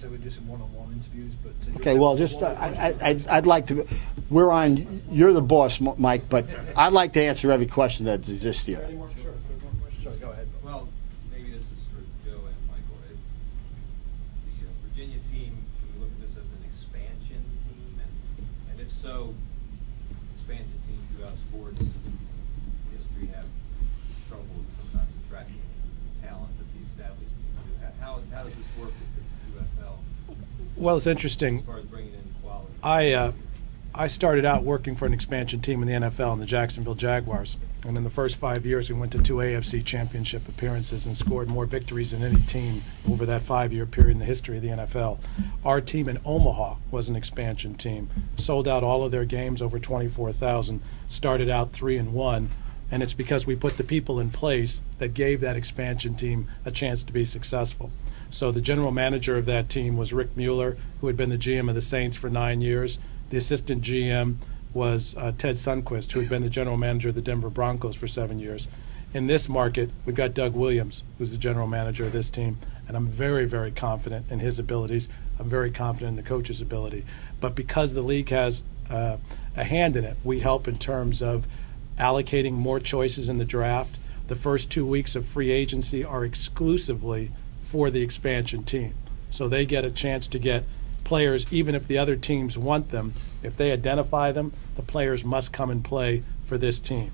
said we'd do some one-on-one interviews, but okay. Well, just I'd like to. We're on. You're the boss, Mike, but I'd like to answer every question that exists here. Sure, go ahead. Well, maybe this is for Joe and Michael. The Virginia team, can we look at this as an expansion team, and if so, expansion teams throughout sports history have trouble sometimes attracting talent that the established teams do. How does this work with the UFL? Well, it's interesting. As far as bringing in quality. I started out working for an expansion team in the NFL in the Jacksonville Jaguars. And in the first 5 years, we went to 2 AFC championship appearances and scored more victories than any team over that 5-year period in the history of the NFL. Our team in Omaha was an expansion team, sold out all of their games, over 24,000, started out 3-1, and it's because we put the people in place that gave that expansion team a chance to be successful. So the general manager of that team was Rick Mueller, who had been the GM of the Saints for 9 years. The assistant GM was Ted Sundquist, who had been the general manager of the Denver Broncos for 7 years. In this market, we've got Doug Williams, who's the general manager of this team, and I'm very, very confident in his abilities. I'm very confident in the coach's ability. But because the league has a hand in it, we help in terms of allocating more choices in the draft. The first 2 weeks of free agency are exclusively for the expansion team. So they get a chance to get players, even if the other teams want them. If they identify them, the players must come and play for this team.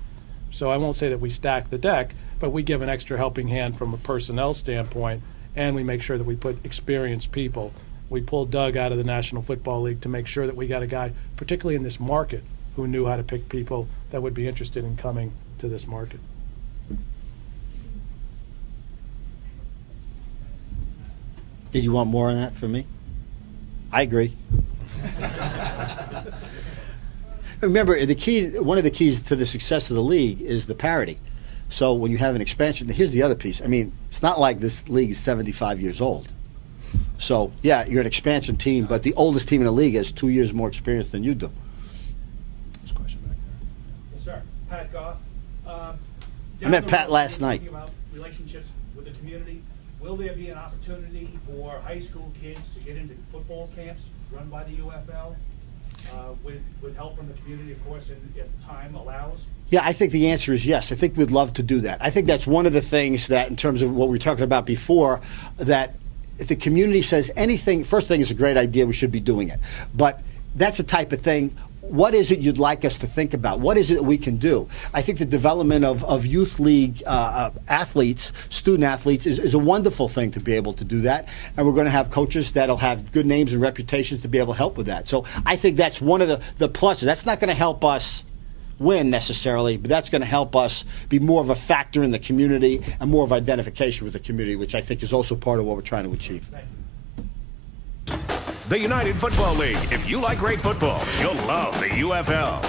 So I won't say that we stack the deck, but we give an extra helping hand from a personnel standpoint, and we make sure that we put experienced people. We pulled Doug out of the National Football League to make sure that we got a guy, particularly in this market, who knew how to pick people that would be interested in coming to this market. Did you want more on that from me? I agree. Remember, one of the keys to the success of the league is the parity. So when you have an expansion, here's the other piece. I mean, it's not like this league is 75 years old. So, yeah, you're an expansion team, but the oldest team in the league has 2 years more experience than you do. There's a question back there. Yes, sir. Pat Goff. I met Pat last night. About relationships with the community. Will there be an opportunity for high school kids to get into football camps run by the UFL with help from the community, of course, if time allows? Yeah, I think the answer is yes. I think we'd love to do that. I think that's one of the things that, in terms of what we were talking about before, that if the community says anything, first thing is a great idea, we should be doing it. But that's the type of thing. What is it you'd like us to think about? What is it that we can do? I think the development of youth league athletes, student athletes, is a wonderful thing to be able to do that. And we're going to have coaches that'll have good names and reputations to be able to help with that. So I think that's one of the pluses. That's not going to help us win necessarily, but that's going to help us be more of a factor in the community and more of identification with the community, which I think is also part of what we're trying to achieve. The United Football League. If you like great football, you'll love the UFL.